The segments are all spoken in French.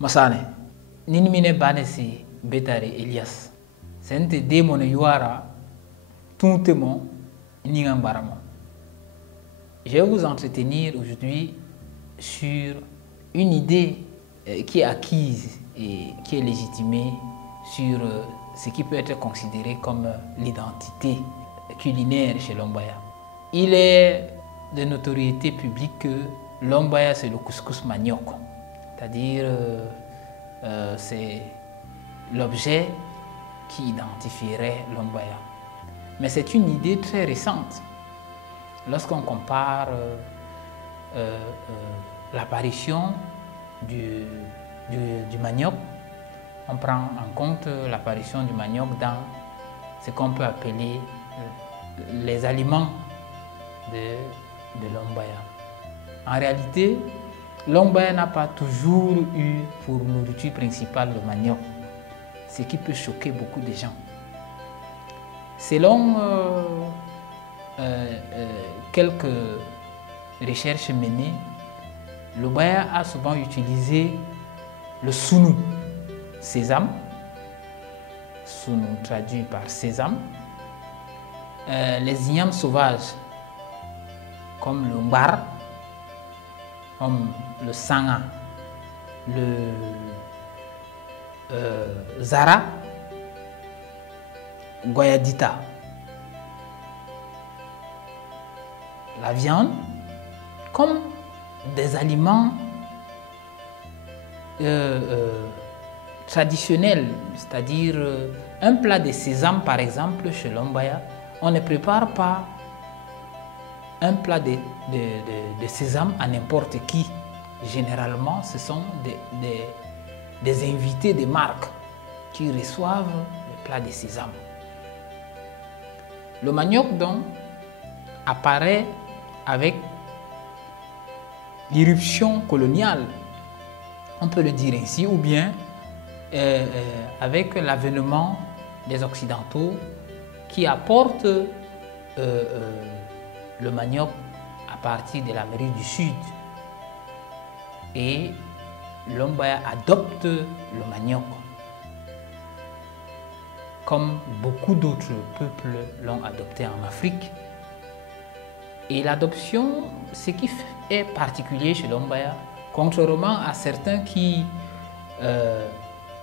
Masane, ninimine banesi betare Elias. Sente démon yuara tout mon ningambaramo. Je vais vous entretenir aujourd'hui sur une idée qui est acquise et qui est légitimée sur ce qui peut être considéré comme l'identité culinaire chez l'Ombaya. Il est de notoriété publique que l'Ombaya c'est le couscous manioc, c'est-à-dire c'est l'objet qui identifierait l'Ombaya. Mais c'est une idée très récente. Lorsqu'on compare l'apparition du manioc, on prend en compte l'apparition du manioc dans ce qu'on peut appeler les aliments de l'Ombaya. En réalité, l'Ombaya n'a pas toujours eu pour nourriture principale le manioc, ce qui peut choquer beaucoup de gens. Selon quelques recherches menées, l'Ombaya a souvent utilisé le sounou, sésame, sounou traduit par sésame, les ignames sauvages comme le mbar, comme le sanga, le zara, goyadita, la viande, comme des aliments traditionnels, c'est-à-dire un plat de sésame par exemple chez l'Ombaya, on ne prépare pas un plat de sésame à n'importe qui. Généralement, ce sont des invités de marque qui reçoivent le plat de sésame. Le manioc donc apparaît avec l'irruption coloniale, on peut le dire ainsi, ou bien avec l'avènement des Occidentaux qui apportent le manioc à partir de l'Amérique du Sud. Et l'Ombaya adopte le manioc, comme beaucoup d'autres peuples l'ont adopté en Afrique. Et l'adoption, ce qui est particulier chez l'Ombaya, contrairement à certains qui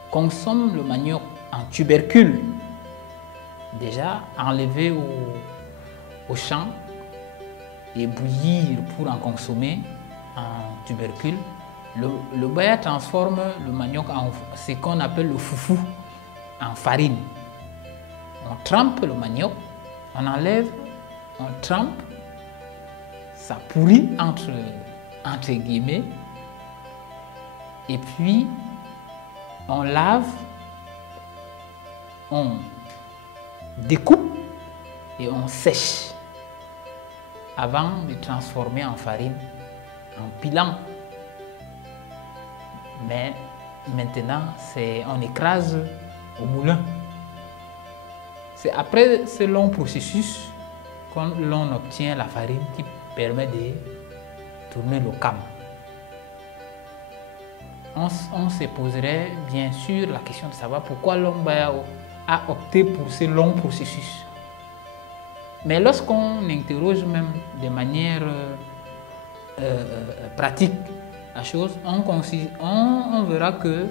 consomment le manioc en tubercule, déjà enlevé au champ et bouillir pour en consommer en tubercule, l'Ombaya transforme le manioc en ce qu'on appelle le foufou, en farine. On trempe le manioc, on enlève, on trempe, ça pourrit entre guillemets, et puis on lave, on découpe et on sèche avant de transformer en farine en pilant. Mais maintenant, on écrase au moulin. C'est après ce long processus que l'on obtient la farine qui permet de tourner le cam. On se poserait bien sûr la question de savoir pourquoi l'Ombaya a opté pour ce long processus. Mais lorsqu'on interroge même de manière pratique la chose, on verra que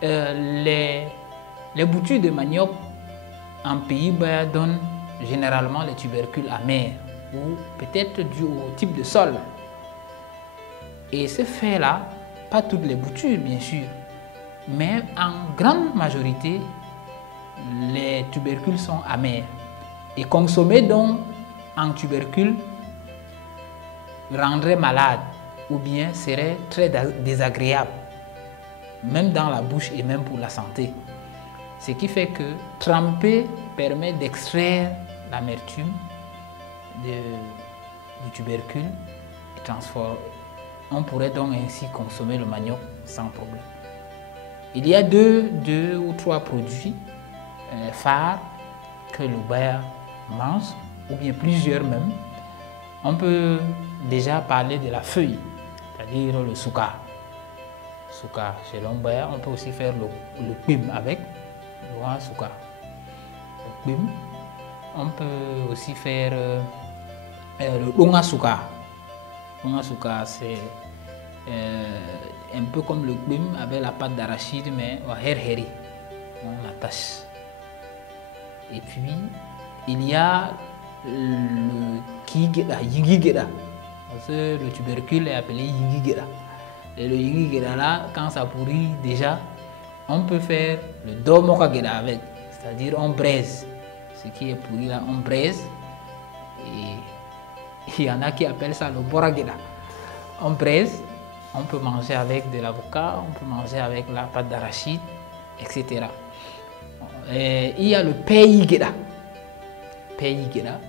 les boutures de manioc en Pays-Bas donnent généralement les tubercules amers, ou peut-être dû au type de sol. Et ce fait-là, pas toutes les boutures bien sûr, mais en grande majorité, les tubercules sont amers. Et consommer donc en tubercule rendrait malade ou bien serait très désagréable, même dans la bouche et même pour la santé. Ce qui fait que tremper permet d'extraire l'amertume du tubercule et transformer. On pourrait donc ainsi consommer le manioc sans problème. Il y a deux ou trois produits phares que l'Ombaya mange, ou bien plusieurs même. On peut déjà parler de la feuille, c'est-à-dire le souka. souka chez l'Ombaya. On peut aussi faire le pim avec le souka. Le pim. On peut aussi faire le longa souka. Longa souka, c'est un peu comme le pim avec la pâte d'arachide, mais au herheri. On attache. Et puis, il y a le kigeda, yingigeda. Parce que le tubercule est appelé yingigeda. Et le yingigeda là, quand ça pourrit déjà, on peut faire le domokageda avec. C'est-à-dire on braise. Ce qui est pourri là, on braise. Et il y en a qui appellent ça le borageda. On braise, on peut manger avec de l'avocat, on peut manger avec la pâte d'arachide, etc. Et il y a le peigeda. Peigeda.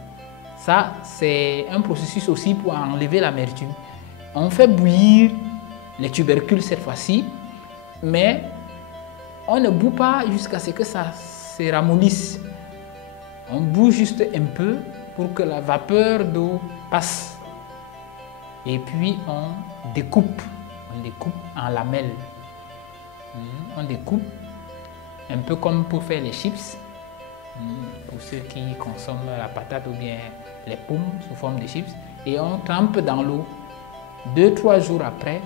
Ça, c'est un processus aussi pour enlever l'amertume. On fait bouillir les tubercules cette fois-ci, mais on ne bout pas jusqu'à ce que ça se ramollisse. On bout juste un peu pour que la vapeur d'eau passe. Et puis on découpe en lamelles. On découpe un peu comme pour faire les chips. Pour ceux qui consomment la patate ou bien les pommes sous forme de chips. Et on trempe dans l'eau. 2-3 jours après,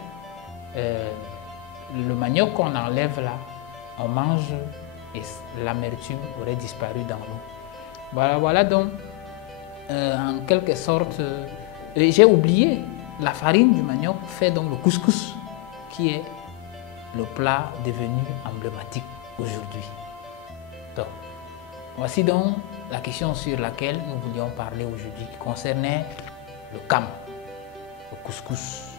le manioc qu'on enlève là, on mange et l'amertume aurait disparu dans l'eau. Voilà donc, en quelque sorte, j'ai oublié, la farine du manioc fait donc le couscous, qui est le plat devenu emblématique aujourd'hui. Donc, voici donc la question sur laquelle nous voulions parler aujourd'hui, qui concernait le kam, le couscous.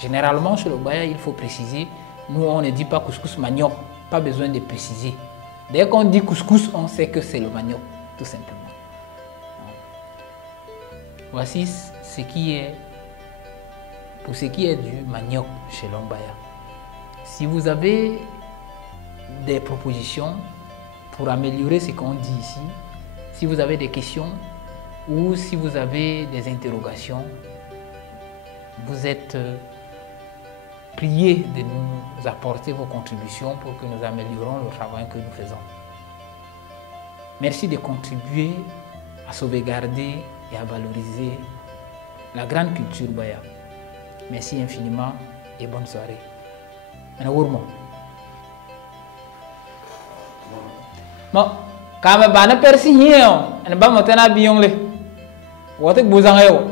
Généralement, chez le Baya, il faut préciser, nous on ne dit pas couscous manioc, pas besoin de préciser. Dès qu'on dit couscous, on sait que c'est le manioc, tout simplement. Voici ce qui est, pour ce qui est du manioc chez l'Ombaya. Si vous avez des propositions pour améliorer ce qu'on dit ici, si vous avez des questions ou si vous avez des interrogations, vous êtes priés de nous apporter vos contributions pour que nous améliorons le travail que nous faisons. Merci de contribuer à sauvegarder et à valoriser la grande culture Baya. Merci infiniment et bonne soirée. Bon, quand je vais persi hier, je vais monter à Bion le. Vous êtes besoin de vous.